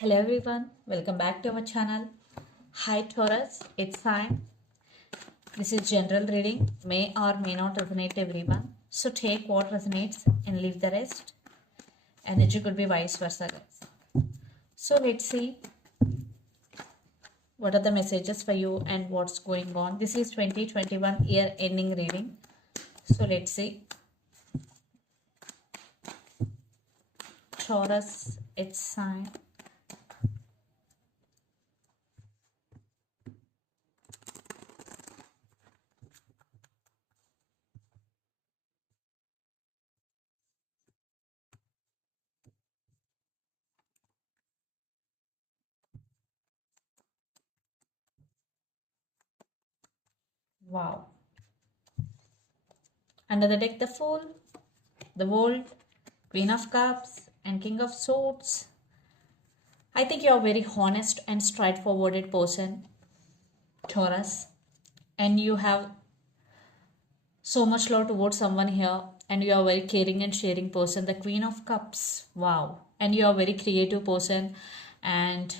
Hello everyone, welcome back to our channel. Hi Taurus, it's time. This is general reading, may or may not resonate everyone. So take what resonates and leave the rest. Energy could be vice versa, guys. So let's see what are the messages for you and what's going on. This is 2021 year ending reading. So let's see. Taurus, it's time. Wow. Under the deck, the Fool, the World, Queen of Cups, and King of Swords. I think you're a very honest and straightforward person, Taurus, and you have so much love towards someone here, and you are a very caring and sharing person. The Queen of Cups, wow, and you are a very creative person, and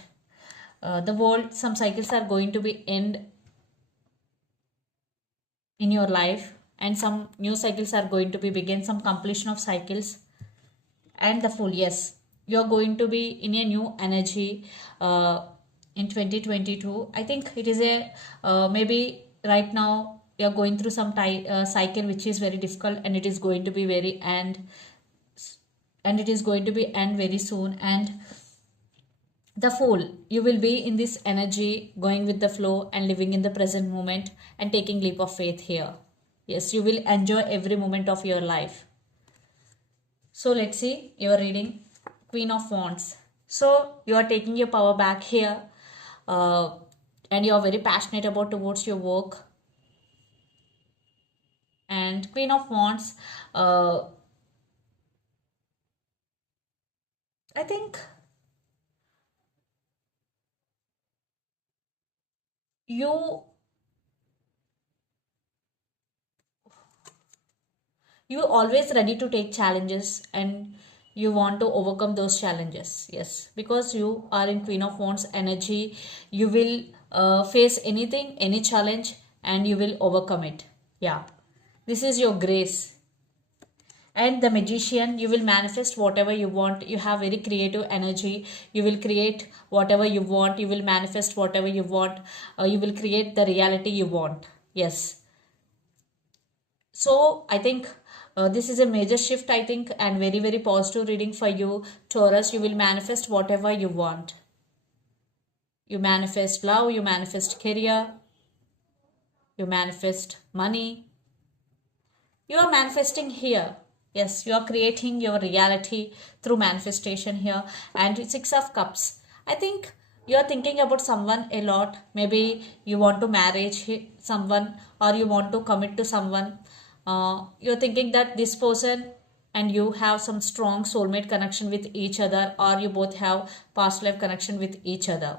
the world, some cycles are going to be end in your life, and some new cycles are going to be begin. Some completion of cycles, and the Fool, yes, you're going to be in a new energy in 2022. I think it is a maybe right now you're going through some cycle which is very difficult, and it is going to be very and it is going to be end very soon. And the Fool, you will be in this energy, going with the flow and living in the present moment and taking leap of faith here. Yes, you will enjoy every moment of your life. So let's see your reading. Queen of Wands. So you are taking your power back here, uh, and you are very passionate about towards your work. And Queen of Wands, I think you you always ready to take challenges, and you want to overcome those challenges. Yes, because you are in Queen of Wands energy, you will face anything, any challenge, and you will overcome it. Yeah, this is your grace. And the Magician, you will manifest whatever you want. You have very creative energy, you will create whatever you want, you will manifest whatever you want, you will create the reality you want. Yes, so I think this is a major shift, I think, and very very positive reading for you, Taurus. You will manifest whatever you want. You manifest love, you manifest career, you manifest money. You are manifesting here. Yes, you are creating your reality through manifestation here. And Six of Cups, I think you are thinking about someone a lot. Maybe you want to marriage someone, or you want to commit to someone. You're thinking that this person and you have some strong soulmate connection with each other, or you both have past life connection with each other.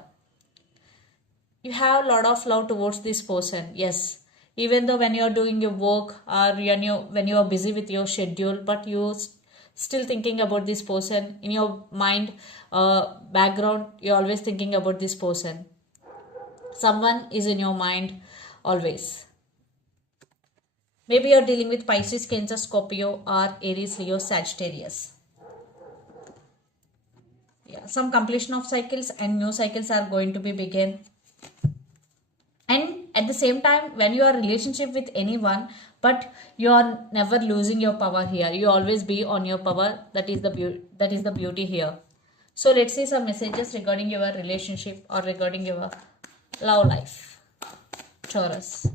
You have a lot of love towards this person. Yes, even though when you're doing your work, or when you are busy with your schedule, but you still thinking about this person in your mind, background, you're always thinking about this person. Someone is in your mind always. Maybe you're dealing with Pisces, Cancer, Scorpio, or Aries, Leo, Sagittarius. Yeah, some completion of cycles and new cycles are going to be begin. And at the same time, when you are in relationship with anyone, but you are never losing your power here, you always be on your power. That is the beauty here. So let's see some messages regarding your relationship or regarding your love life, Taurus.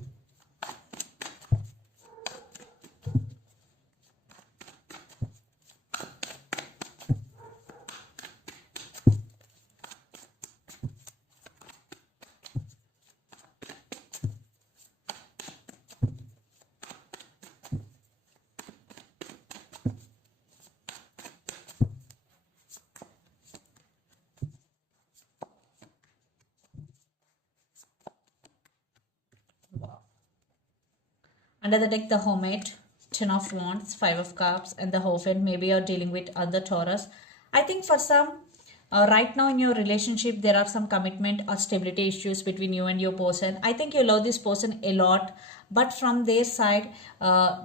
Under the deck, the Hermit, Ten of Wands, Five of Cups, and the Hierophant. Maybe you're dealing with other Taurus. I think for some, Right now in your relationship, there are some commitment or stability issues between you and your person. I think you love this person a lot, but from their side,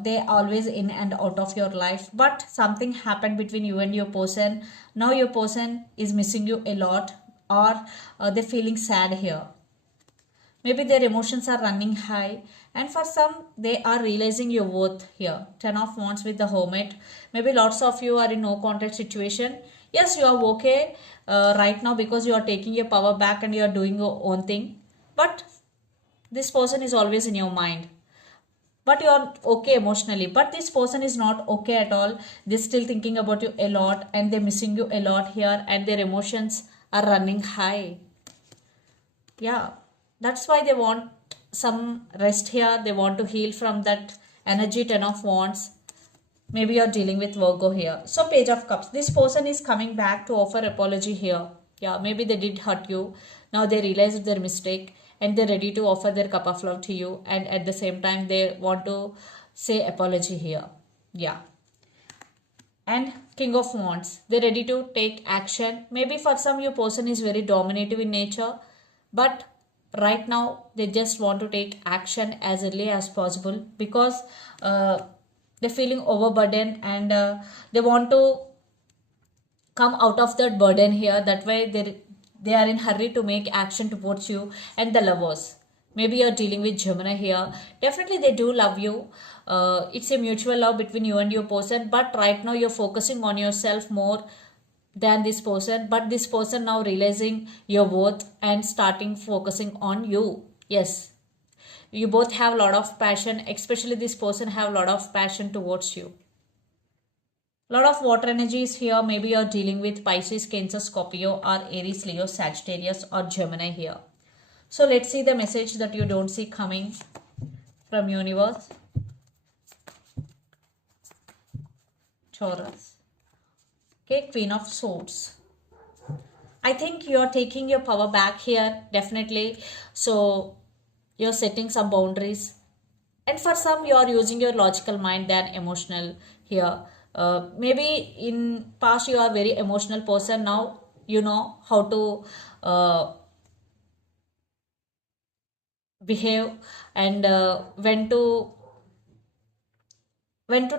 they always in and out of your life. But something happened between you and your person. Now your person is missing you a lot, or they're feeling sad here. Maybe their emotions are running high, and for some, they are realizing your worth here. Ten of Wands with the Hermit. Maybe lots of you are in no contact situation. Yes, you are okay right now because you are taking your power back and you are doing your own thing. But this person is always in your mind. But you are okay emotionally. But this person is not okay at all. They're still thinking about you a lot and they're missing you a lot here, and their emotions are running high. Yeah, that's why they want some rest here. They want to heal from that energy. 10 of Wands. Maybe you're dealing with Virgo here. So Page of Cups, this person is coming back to offer apology here. Yeah, maybe they did hurt you. Now they realized their mistake and they're ready to offer their cup of love to you, and at the same time they want to say apology here. Yeah. And King of Wands, they're ready to take action. Maybe for some your person is very dominative in nature, but right now they just want to take action as early as possible because they're feeling overburdened, and they want to come out of that burden here. That way they are in hurry to make action towards you. And the Lovers, maybe you're dealing with Gemini here. Definitely they do love you. It's a mutual love between you and your person, but right now you're focusing on yourself more than this person. But this person now realizing your worth and starting focusing on you. Yes, you both have a lot of passion, especially this person have a lot of passion towards you. Lot of water energy is here. Maybe you're dealing with Pisces, Cancer, Scorpio, or Aries, Leo, Sagittarius, or Gemini here. So let's see the message that you don't see coming from universe. Taurus. Okay, Queen of Swords. I think you're taking your power back here, definitely. So you're setting some boundaries. And for some, you're using your logical mind than emotional here. Maybe in past you are a very emotional person. Now you know how to behave, and when to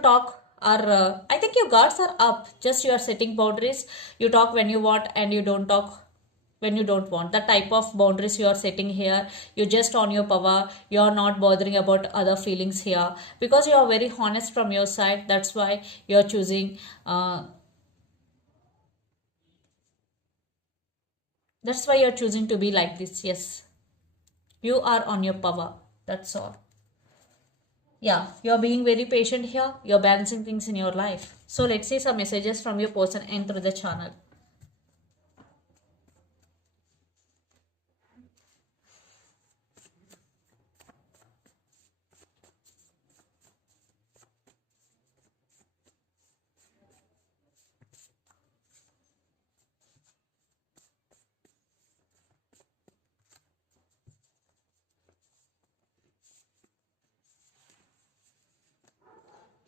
talk, or I think your guards are up. Just you are setting boundaries. You talk when you want and you don't talk when you don't want. The type of boundaries you are setting here, you just on your power. You are not bothering about other feelings here because you are very honest from your side. That's why you are choosing to be like this. Yes, you are on your power. That's all. Yeah, you're being very patient here. You're balancing things in your life. So let's see some messages from your person and through the channel.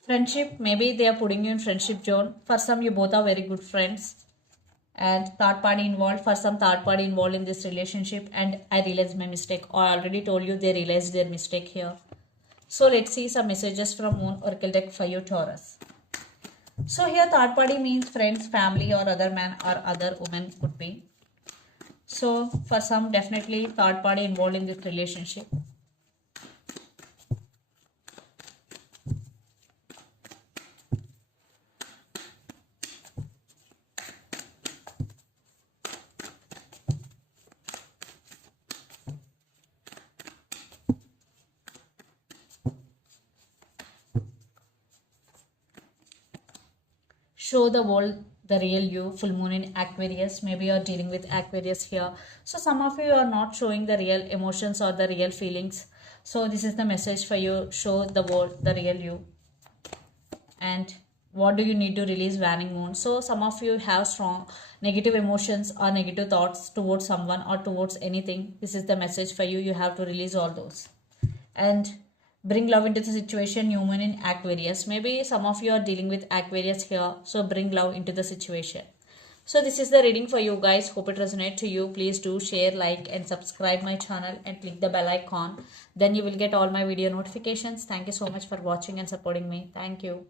Friendship, maybe they are putting you in friendship zone. For some, you both are very good friends. And third party involved, for some third party involved in this relationship, and I realized my mistake, or I already told you they realized their mistake here. So let's see some messages from Moon Oracle deck for you, Taurus. So here third party means friends, family, or other man or other woman could be. So for some, definitely third party involved in this relationship. Show the world the real you. Full moon in Aquarius. Maybe you're dealing with Aquarius here. So some of you are not showing the real emotions or the real feelings. So this is the message for you. Show the world the real you. And what do you need to release? Waning moon. So some of you have strong negative emotions or negative thoughts towards someone or towards anything. This is the message for you. You have to release all those. And bring love into the situation. New moon in Aquarius. Maybe some of you are dealing with Aquarius here. So bring love into the situation. So this is the reading for you guys. Hope it resonates to you. Please do share, like and subscribe my channel and click the bell icon. Then you will get all my video notifications. Thank you so much for watching and supporting me. Thank you.